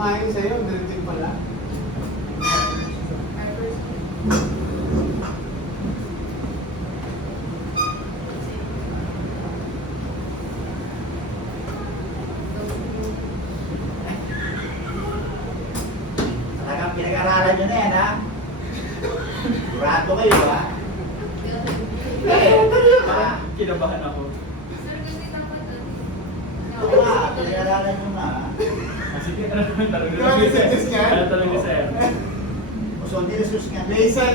kumain sa'yo, narinig pala. Talagang pinag-aralan nyo na yan, ha? Sigurado kayo, ha? Kinabahan ako. Oo nga, pinag-aralan nyo na, ha? Sige, ano naman talaga? Grabe sa test niya. Ano talaga sir? So, Jesus nga. Nasal.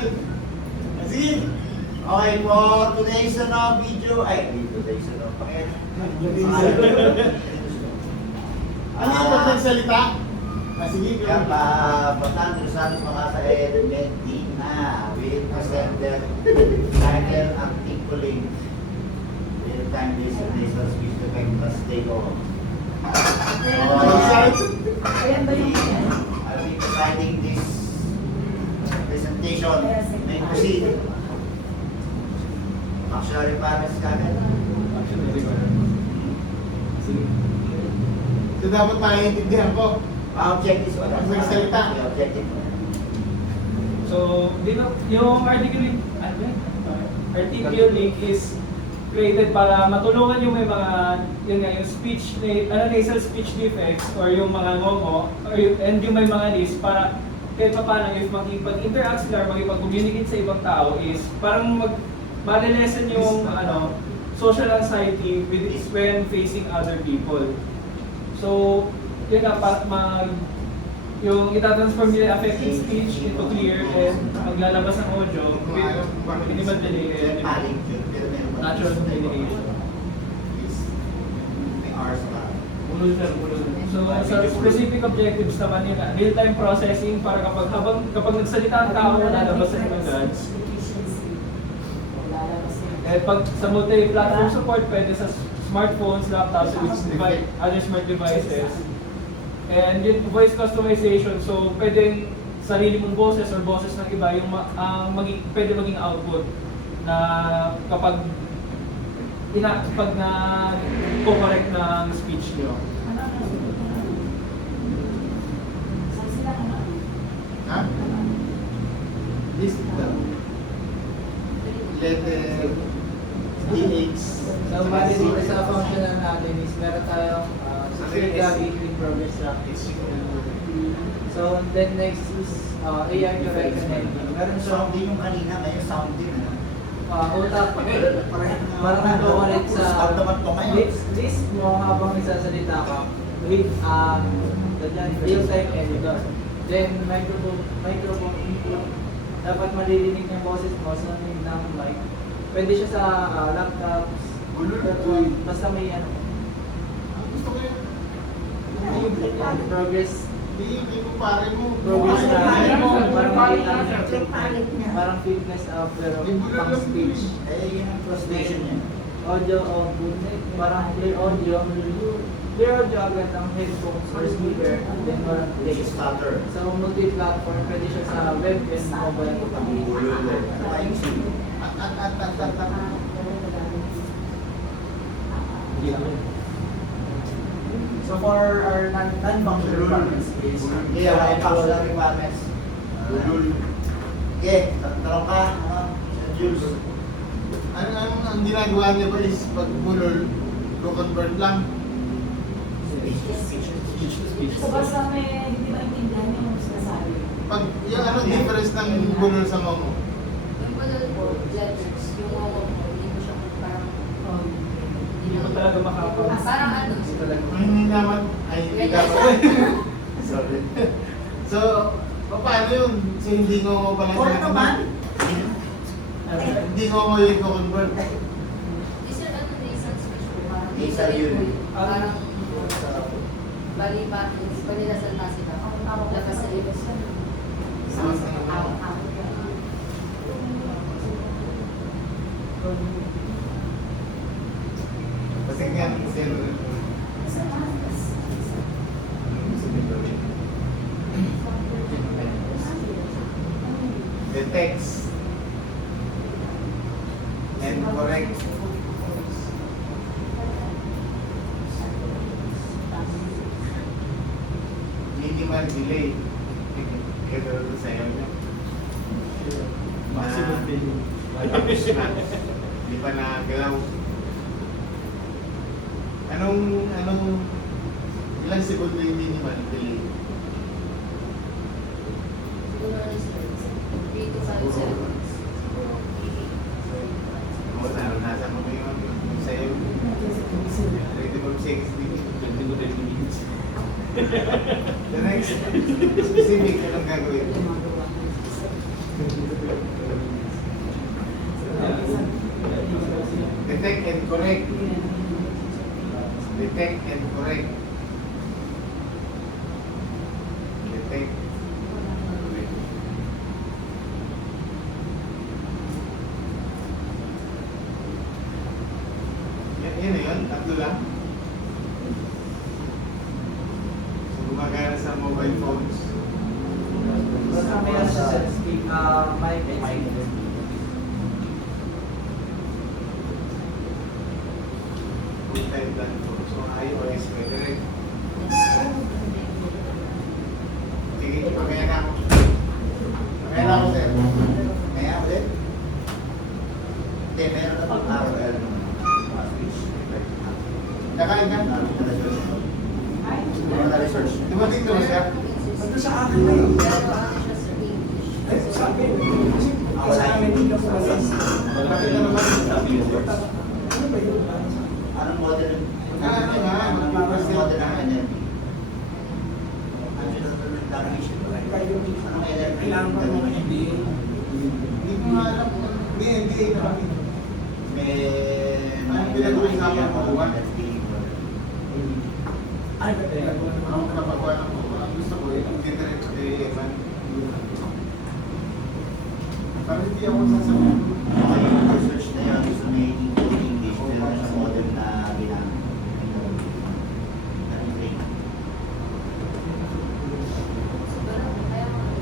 Sige. Okay, for today's video, today's pakit. Ano yung pag nagsalita? Sige. Kaya Batan Rosario Makasa Medina will present their title articulate real time dissertation speech to make us take on. Ayan ba yung I'll be providing this presentation. May proceed. Actually, pares kagad. Actually, hindi ko alam. Sige. So dapat maiintindihan ko. Objective is wala. Magsalita. Objective. So, yung articulate is created para matulungan yung may mga, yun nga, yung speech, nasal speech defects or yung mga ngongo, and yung may mga lisp para kahit pa paano if makipag-interact sila or makipag-communicate sa ibang tao is parang ma-lesson yung social anxiety when facing other people. So, yun nga, yung itatransform nila affected speech into clear and maglalabas ng audio with minimal delay and natural communication. Ulol sir, ulol. So, sa specific objectives naman nila, real-time processing para kapag nagsalita ang tao, lalabas sa agad. Eh, pag sa multi-platform support, pwede sa smartphones, laptops, other smart devices. And yung voice customization, so pwedeng sarili mong boses or boses ng iba yung pwede maging output na kapag na-correct ng speech nyo. Ha? List daw. Letter DX. So, bali dito sa functional natin is meron tayong weekly progress practice. So, then next is AI correct and editing. Meron Sound siyang din yung kanina, ngayon sound din. utak. Parang nag-correct sa Sound naman ko ngayon. list mo habang isasalita ka with real-time editor. Then, microphone input. Dapat maririnig yung boses mo sa name ng mic. Pwede siya sa laptops. Basta may Gusto ko yun. progress. Hindi ko pare mo. Progress na parang Palit niya. parang fitness pero pang speech. Eh, yun ang translation niya. Audio output, parang clear audio. Clear audio agad ng headphones or speaker, and then parang This play. is stutter. So multi-platform, pwede siya sa web and mobile. Ano ba yung sino? So for our non-functional requirements is Yeah, wala yung functional requirements. Okay, tanong ka, Sir Jules. Ang ginagawa niya ba is pag bulol, convert lang. Speech to speech. So basta may hindi maintindihan yung sinasabi. Pag yung difference ng bulol sa momo. Yung bulol po, letters, yung momo po, hindi mo siya parang, Hindi mo talaga makapag... parang ano, Hindi naman, ay hindi dapat. Sorry. So, paano yun? So hindi ko pala Or naman? Hindi ko yung convert. is it ano, nasal speech po, parang Nasal yun. Parang, bali nila salita sila. Labas sa libas. Kasi nga, zero. The text and correct. Minimal minimal delay. Ito ito sa'yo niya. Maximum delay. Tapos na. Hindi pa nagalaw. Ilang segundo yung minimal delay? Siguro na rin sir. 3 to 5 seconds. Oo, naranasan mo ba yung sa'yo? Ready for 6 minutes. The next, specific, anong gagawin? Detect and correct. Detect and correct. Detect. Correct. Yan na yun, tatlo lang. So, gumagana sa mobile phones. Basta may ano siya, speak, mic and speaker. Full time lang ito. So, iOS, pwede rin. Sige, mamaya na ako. Mamaya na ako, sir. Kaya ulit? Hindi, meron na pang araw ka rin. Nakain ka? Meron na research. Dumating na ba siya? Pero sa akin na yun. Pero ano siya sa English. Sa amin. Ako sa amin. Bakit na naman? Ano ba yun? Anong model? Ano nga? Anong model ng NLP? Ano yung definition ba? Anong NLP? Kailangan pa mo hindi. Hindi ko nga alam kung hindi, NDA na kami. May Anong pinag-uusapan mo, Juan? Ay, ba tayo? Ako napagawa ng ko. Ang gusto ko, yung diretso kay Eman. Parang hindi ako sasabihin. Okay, yung research na yun is may English, pero sa model na ginamit. Siguro, kaya mga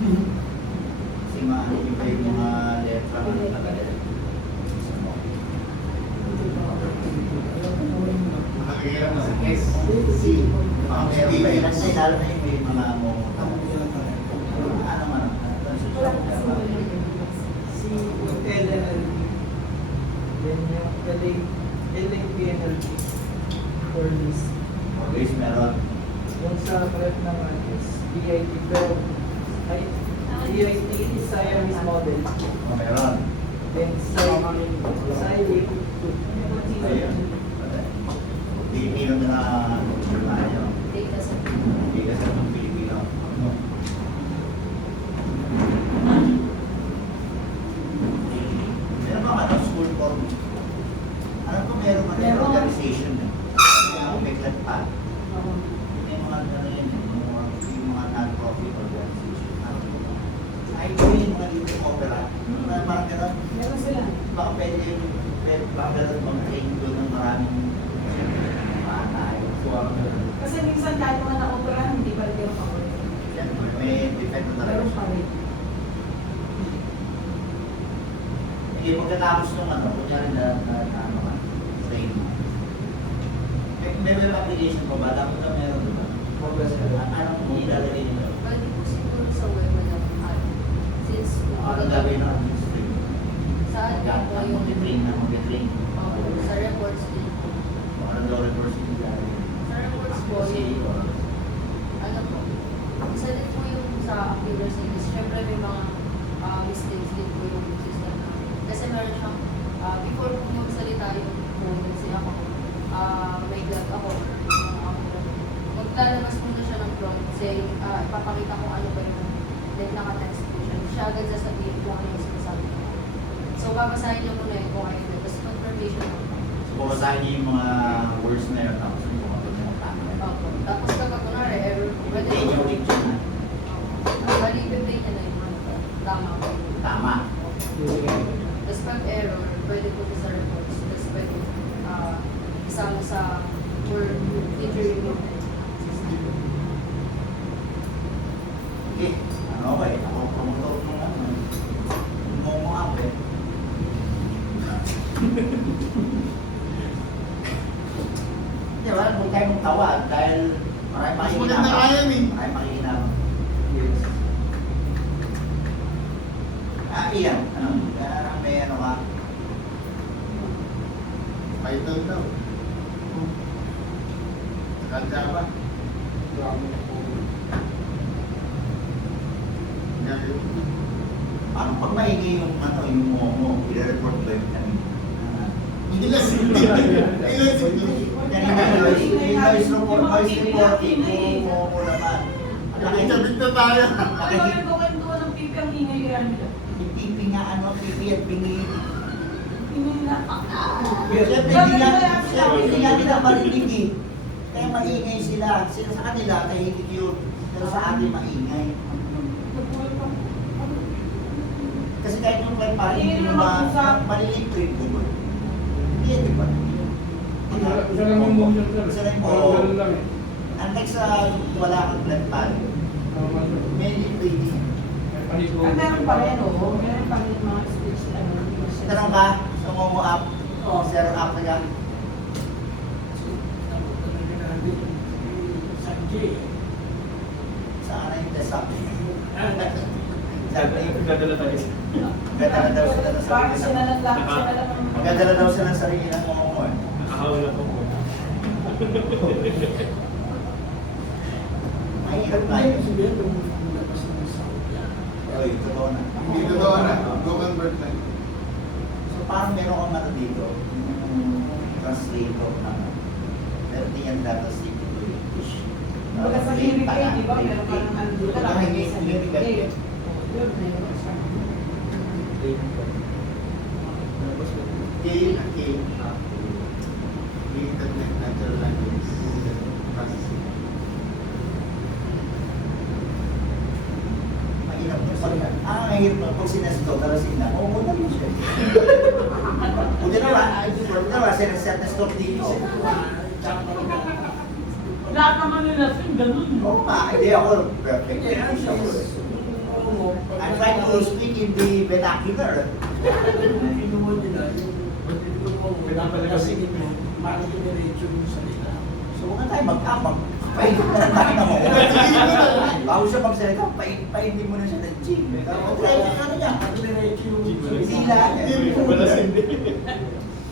Kasi maano yung mga letra ng tagal. Nakakailan mo sa S. C. Mga meron pa ilan na lalo na yung may mga mo. Ano man? Si LNLP. Then yung LNP for this. Always meron. Yung sa prep naman is DIT pero ay DIT is Siamese model. Meron. Then Siamese Ayun. Pilipino na tayo. data sa Hindi kasi ng Pilipino. Meron ba ano, school form? Alam ko meron ka Meron. organization eh. May club pa. May mga ano yun, yung mga non-profit organization. Ay, yung mga dito opera. Parang gano'n. Meron sila. Baka pwede mag-train doon ng maraming paanay. Kasi minsan kahit mga na-operahan, hindi pa rin yung power. Siyempre, may defect na talaga Meron siya. pa rin. Hindi, pagkatapos nung ano, kunyari na ano ka, train mo. May web application pa ba? Dapat na meron, di ba? Anong ilalagay nyo? Pwede po siguro sa web na since Anong gagawin na stream? saan nga po yung Mag-train. sa reports din po. Anong daw reverse yung gagawin? Sa reports po Kasi, yung ano po, isa din po yung sa accuracy. Siyempre may mga mistakes din po yung system namin. Kasi meron siyang, before po magsalita yung phone, kasi ako, may glove ako. Maglalabas muna siya ng prompt, saying, ipapakita ko ano ba yung then naka-text po siya. Siya agad sasabihin kung ano yung sinasabi niya. So, babasahin niyo muna yung kung ano yun. Tapos confirmation po. so bukasahin niyo yung mga words na yun, tapos yung mga tama. Opo. Tapos kapag kunwari, error po. Pwede Maintain yung link dyan, ha? bali, i-play niya na yung tama po. Tama. Tapos pag error, pwede po siya sa reports. Tapos pwede isama sa word feature review. Okay. Ano ba eh? Ako promotor nung ano. Momo up eh. Di ba? Huwag tayo mong tawag dahil maraming Mas makikinabang. maganda nga yan eh. Maraming makikinabang. Iyan. Ano? Kaya may ano ka. Python daw. Saka Java. Gagawin ko. Paano pag maingay yung ano, yung mo, i-report ba yung Hindi lang hindi. Hindi lang hindi. Noise reporting, mo naman. Nakikabit na tayo. Ano yung kwentuhan ng pipi ang ingay yan? Pipi nga ano, pipi at pingi. Ingay na. Siyempre, hindi nga nila marinig eh. Kaya maingay sila. Sila sa kanila, tahimik yun. Pero sa atin, maingay. Kasi kahit yung may parin, hindi mo maliliit ko yung gulo. Hindi yan, di ba? Isa lang yung motion, sir. Isa lang yung Oo, motion. ganun lang eh. Unlike sa wala kang flat pan, may liquidity. Ang meron pa rin, oo. Meron pa rin mga speech, ano. Tanong ka sa Momo app, zero app na yan. Saan na yung test app? Sabi niya, Dadala tayo. magdadala daw sila ng Parang sarili sila ng lang, sila lang. magdadala daw sila ng sarili ng Momo eh. Nakahawal ako po. Mahirap na yun. Oy, totoo na. Hindi totoo na. Go convert na. So parang meron kang ano dito, yung translator na pero di yan data stick to English. Baga sa hearing aid, di ba? Meron ka ng ano dito. Hindi Sa hearing aid. Yun, meron siya. K na K. Limited natural language processing. Mahirap yung pag mahirap na pag sinasagot, talasin na, oo, wala mo siya. Buti naman, sinaset na stop dito. Lahat naman nila, ganun. Oo nga, hindi ako perfect. I'm trying to speak in the vernacular. So huwag na tayo magkapag. Pahinit na lang tayo mo. Bago siya magsalita, pahinit mo na siya ng gym. Pero try mo yung ano niya. Sila. Wala sindi.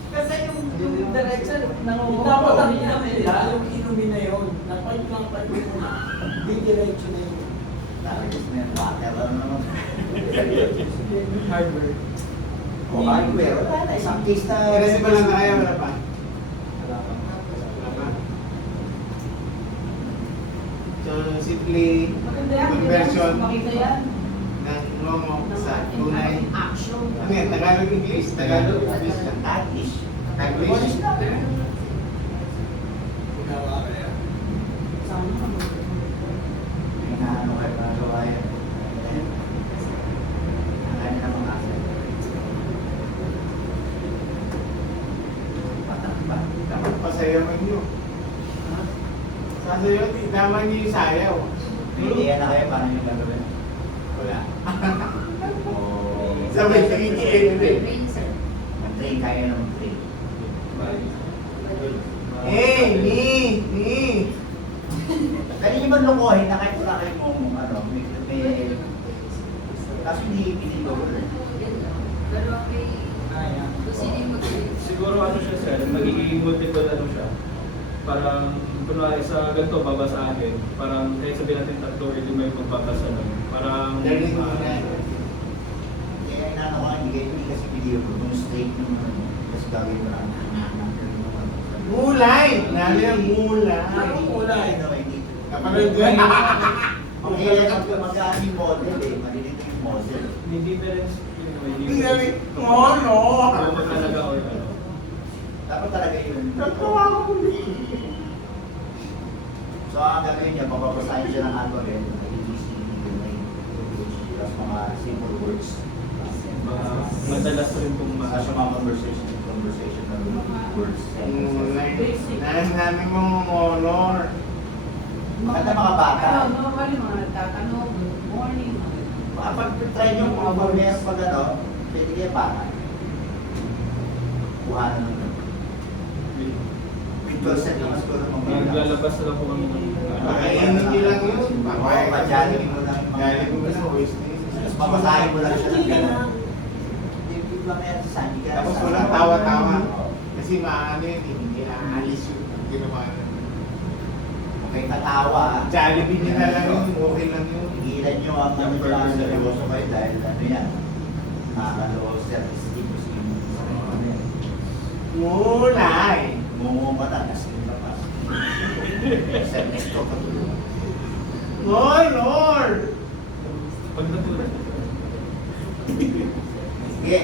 Kasi yung direction, nangunguha. Dapat ang nila, yung inumin na yun, napalit lang pa yun na, di diretso na yun. Talagas na yung water. Ano naman? Hardware. O hardware. Wala na. Isang case na. Kasi ba lang tayo? Wala pa. Wala pa. So, simply Maganda yan, conversion makita yan. ng Momo sa tunay. Action. Ano yan? Tagalog English? Tagalog English ka. Taglish. Taglish. Sana naman. May naano kayo magawa yan. Ang ano na mga asal. Patakba. Dapat pasayawan nyo. Sasayaw, tama nyo yung sayaw. Hindi yan na kayo, paano yung gagawin? Wala. Oh. Sabay sa hindi. Rain, sir. Mag-train kayo ng train. Ni. Dali niyo ba lukuhin na kahit wala kayo mong ano, may kaso hindi pinito. Dalawang may kung sino yung mag-rain. Siguro ano siya sir, magiging multiple ano siya. Parang, kunwari sa ganito babasahin, parang kahit sabihin natin tatlo or lima yung magbabasa nun. Parang, Learning mo na. Kaya inaano ko, hindi kasi video ko, yung straight yung ano, kasi gagawin mo lang. Mulay! Nami ang mulay. Kulay, no, hindi. Kapanood ko yun. Kaya mag-ano yung model eh, malilito yung model. may difference yun, may Hindi difference. namin, no. Kung magkalaga or ano. Dapat talaga yun. Natawa ko. So, ang gagawin niya, mapapasahin siya ng alphabet, ABC, tapos mga simple words. Madalas rin pong Sa mga conversation ng words. Mulay. Dahil namin mong honor. Maganda mga bata. Ano, normally mga nagtatanong, good morning. Kapag try nyo mga former pag ano, pwede kayo bata. kuhanan ng 8% naman siguro mamaya. Naglalabas na po kami ng Pakainin nyo lang yun. Oo, padyalin mo lang yung mga Galing mo sa voice niya. Tapos mabasahin mo lang siya ng gano'n. Hindi mamaya sa hindi ka. Tapos walang tawa-tawa. Kasi maano yun, hindi aalis yung ginawa na. Okay, tatawa. Jollibee nyo na lang yun, okay lang yun. Tigilan nyo ang ano nyo ang seryoso kayo dahil ano yan. Nakakaloos statistic kasi Mulay! Mungo ka na kasi labas. Sa next ko patulungan. Lord! Pag natulad. Sige,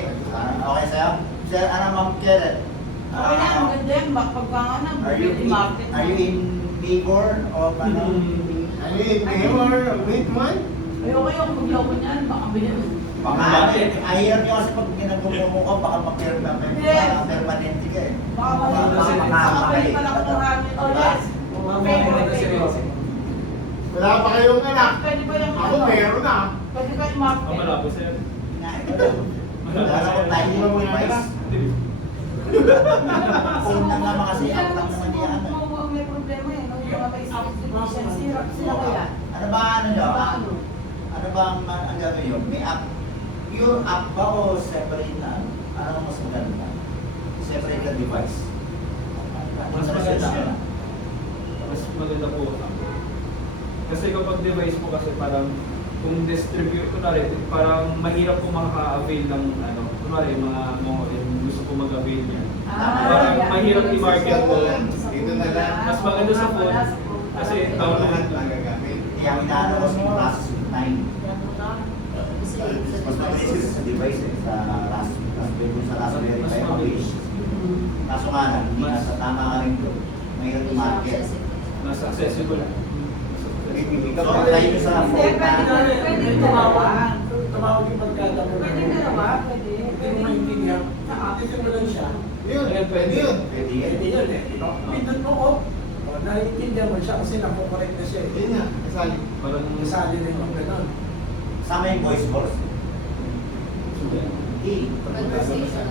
okay sa'yo? Sir, ano Ma'am Karen? Okay na, maganda yan. Pagpanganan, Are you market. are you in favor of ano? Ano yun, Mayor? Wait man? Ayoko yung magloko niyan, baka bilhin. Baka ayaw nyo kasi pag ginagumumo ka, baka permanente ka eh. Baka Baka makakamay makakamay. pa lang kung hangin. Oh, yes. Wala pa kayong anak. Pwede ba yung Ako meron na. Pwede ba yung market? Ang malabo sir. Wala ko tayo Hindi mo yung muna device. Kung na nga makasiyak lang naman yan. May problema eh. Nung mga pa-isip sila kaya. Ano ba ano nyo? Ano? Ano ba ang gagawin nyo? May app? Pure app ba o separate na? Ano ang mas maganda? Separate na device. Mas maganda. Mas maganda po. Kasi kapag device po kasi parang kung distribute ko na rin, parang mahirap po makaka-avail ng ano, kunwari mga gusto ko mag-avail niya. Parang mahirap i-market po. Dito na lang. Mas maganda sa phone. Kasi Ikaw lahat download lang gagamit. Kaya ang inaano ko sa process of time. Mas mabilis sa device eh, sa Raspberry Mas Pi mabilis. Kaso nga lang, hindi nasa tama ka rin doon. Mahirap i-market. Mas accessible. Bibili ka So, pa. tayo sa Hindi, phone na. pwede tumawa. Tumawag yung pagkada mo. Pwede dalawa, pwede. Hindi mo maintindihan. Dito mo lang siya. Yun, pwede yun. Pwede yan. Pwede yun eh. Pindot mo ko. Naiintindihan mo siya kasi nakukorek na siya Yun eh. nga, kasali. Parang Nasali rin yung gano'n. Sama yung voice calls. Hindi. Conversation.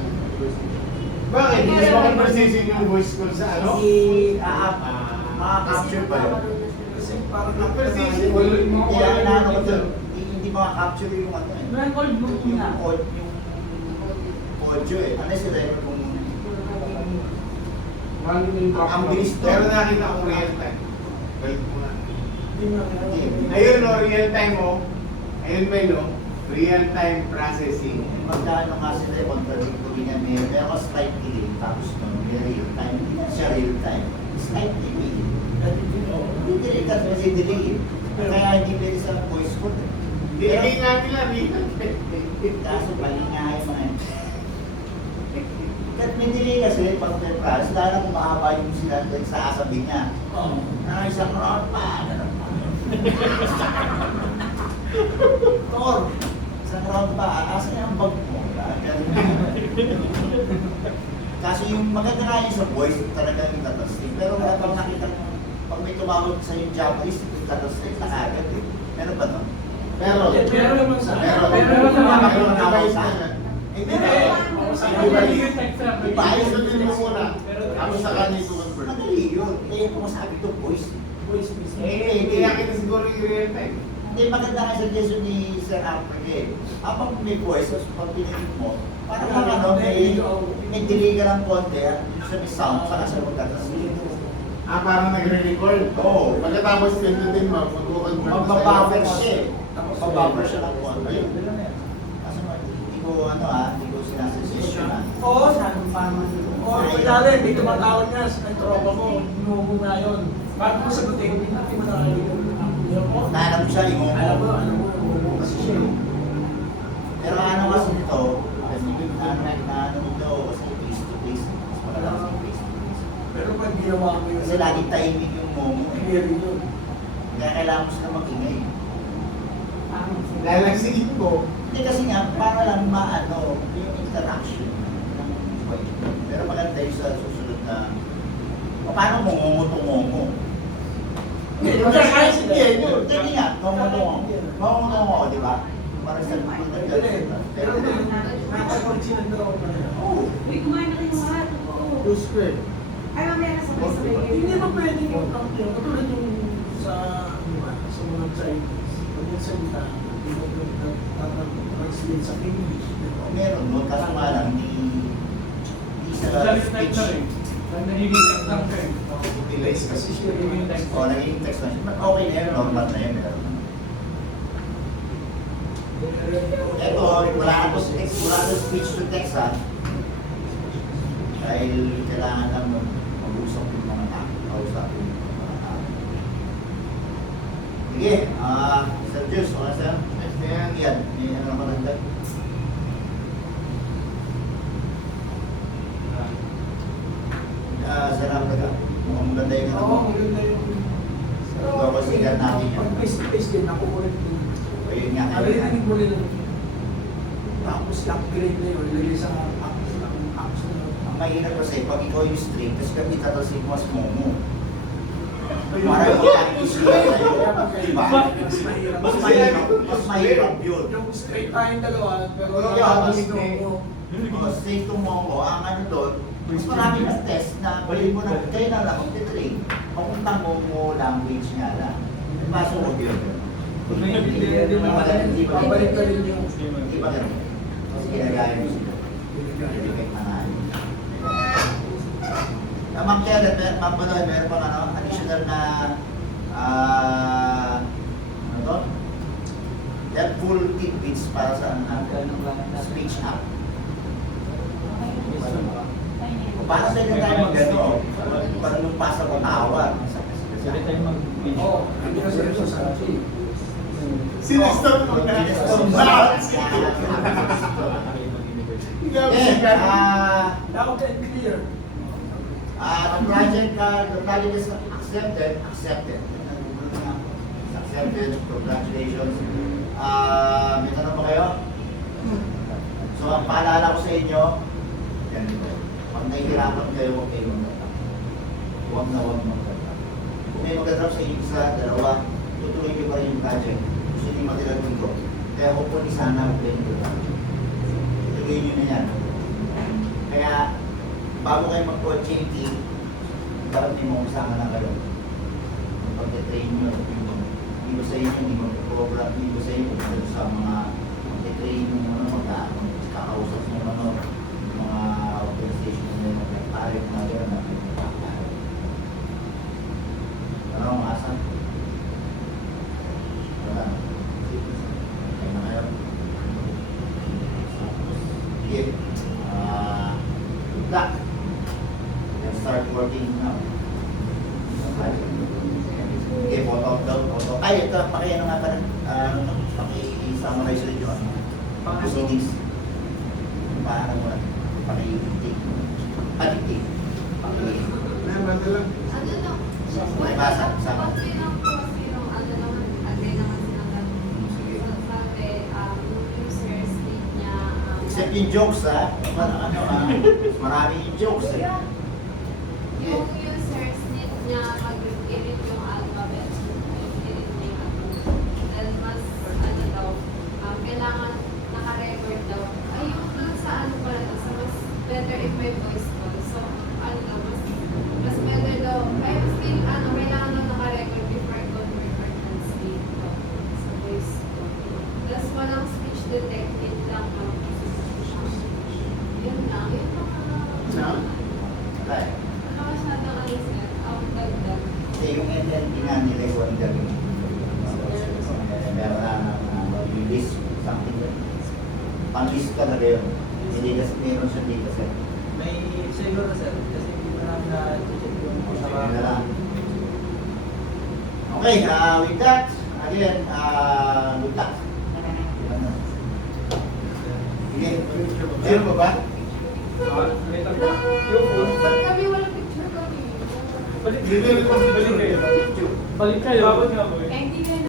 Bakit? Hindi mo conversation yung voice call sa ano? Makaka-capture pa yun. Kasi parang Conversation. Kaya inaano ko doon, hindi makaka-capture yung ano eh. Record mo muna. Yung audio eh. Ano sila yung kung ang bilis to. Pero nakita ko real time. Balik mo nga. Hindi mo Ayun o, real time o. Ayun ba yun o? Real time processing. Magkano nga sila yung contradictory niya, meron ko slight delay, tapos nun, may real time, hindi na siya real time. Slight delay. Hindi delay kasi delay eh. Kaya hindi pwede sa voice call eh. Dinigay nga nila real time. Kaso palingahay mga yun. Kahit may delay kasi, pag may price, lalo kung mahaba yung sila sa sabi niya. Na isang round pa, ganun pa. Tor, isang round pa, asan yung bag mo? Ganun. Kaso yung maganda nga yun sa voice, talagang itatranslate. Pero wala pang nakita mo, pag may tumawag sa yung Japanese, itatranslate na agad eh. Meron ba no? Pero, Pero naman sa... pero, hindi na eh. Ipaayos na din mo muna. Tapos sa kanya i-convert. Madali yun. Kaya kung masabi ito, voice. Voice mismo. Hindi nakita siguro yung real time. Hindi maganda nga suggestion ni Sir Alfred eh. Habang may voice, tapos pag pininig mo, parang lang ano, may delay ka ng konti at sa may sound, saka siya magtatransmit. Parang nagre-record. Oo. Pagkatapos pindutin mo, mag-convert Magbabuffer siya eh. Magbabuffer siya ng konti. Ayun, gano'n yan. Kaso hindi ko hindi ko sinasuggestion Oo. Masyadong paman. Oo, kunyari, may tumatawag na sa tropa ko, inuubo na yun. Bago mo sagutin, hindi mo nakalimutan. Nahanap mo siya, ingongo. Alam mo, inuubo kasi siya. Pero ano kasi nito, ano nito, kasi face to face, mas magalang sa face to face. Pero pag ginawa mo yun, Kasi laging tahimik yung momo. clear yun. Kaya kailangan mo sila mag-ingay. Lalagsigin ko. Hindi kasi nga, para lang maano, yung interaction ng voice. Pero maganda yung sa susunod na, paano mo ngumungo-ngungo? Hindi yun. Hindi nga, ngumungo-ngungo. Ngumungo-ngungo, di ba? Para sa Pero nakapag sinagdaw ko na yun. Oo. Uy, kumain na kayo lahat. Bruce Square. Ay, mamaya na sabay-sabay kayo. Hindi ba pwede yung kampiyon? Katulad yung sa, ano ba, sa mga Chinese. Pag yung salita, hindi mo translate sa English. Meron mo, kaso nga lang, hindi sa Salit type speech. na rin. Pag nagiging text lang siya eh. Utilize kasi siya. Nagiging text. O, naging text na siya. But okay na yun, normal na yun. Meron. Eto, wala na po text, wala na speech to text ha. Dahil kailangan lang mag-usap yung mga tao. Kausap yung mga tao. Sige, Sir Jules, okay sir? Yan, may ano naman nagdag. Sarap na ka. Mukhang maganda yung ano mo. Oo, maganda yung... Babasigan natin yan. Pag face-to-face din, ako ulit din. Ayun nga. Narinig mo nila. Tapos upgrade na yun, ilagay sa apps na. Ang mahirap kasi, pag ikaw yung straight, kasi kami tatalsik mas mo. Para yung practice yun sa'yo. Diba? Mas mahirap yun. Yung straight tayong dalawa, pero Pero yung yung habang Mga straight to Mongo, ang ano doon, mas marami na test na balik mo na, kayo na lang, magti-train. Papuntang Mongo language nga lang. Paso mo yun. Kung naiintindihan din naman. Babalik ka rin yung... Hindi ba ganun? Kasi ginagaya mo sila. Effect na nga. Ma'am Karen, Ma'am Manoy, meron pang ano, additional na ano to? Helpful tidbits para sa speech app. Paano sa inyo tayo mag-ano? Para nung pasa ko tawag. Sabi tayo mag-video. Oo, hindi na sila sa Sanchi. Sinistop mo na. Okay, Loud and clear. the project is accepted. Accepted. Congratulations. May tanong ba kayo? So, ang paalala ko sa inyo, yan dito. Pag nahihirapan kayo, huwag kayo mag-drop. Huwag mag-drop. Kung may mag-drop sa inyo isa, dalawa, tutuloy nyo pa rin yung project. Gusto nyo matiragun ko. Kaya hopefully sana huwag kayo mag-drop. Tuloy nyo na yan. Kaya, bago kayo mag-coach yung team, dapat may mga usama na kayo. Pag-train nyo, hindi ko sa inyo, hindi mag-program, hindi ko sa inyo, sa mga mag-train nyo, kakausap nyo, mga organization nyo, mag-tarif na gano'n na. Ano ang asa? Wala. Okay na kayo. Sige. Good luck. Let's start working now. Okay, photo daw, photo. Ay, ito, ano nga pala, paki-summarize ulit yung proceedings. Paano mo na, paki-dictate. Dictate. Naman na lang. Ano lang? May basa, sama. Kasi lang po, kasi yung ano naman, agay naman silang ganun. Sige. So, sabi, yung users need niya, Except yung jokes, ha? Marami yung jokes, eh. yung users need niya mag-edit yung alphabet. Edit niya yung alphabet. Then, mas, ano daw, kailangan naka-record daw. Ay, yung dun sa ano pala, so mas better if may voice call. So, ano daw, mas better daw. Ay, mas ano, kailangan daw naka-record before I go to record translate daw sa voice call. Tapos walang speech detected lang. Yun lang. Yun lang. Wala, eh. Ano masyadong ano sir? Dagdag. Kasi yung NLP nga nila yung ang gagawin. Meron na list, something like pang-list talaga yun. Hindi kasi meron siya dito sir. May siguro sir, kasi hindi mo namin na-check yung Sige na lang. Okay, with that, again, good luck. Sige. Zero pa ba? Wait lang. Yung phone. Ba't kami walang picture kami? Balik kayo. Balik kayo. Balik kayo. Abot nga po eh. Thank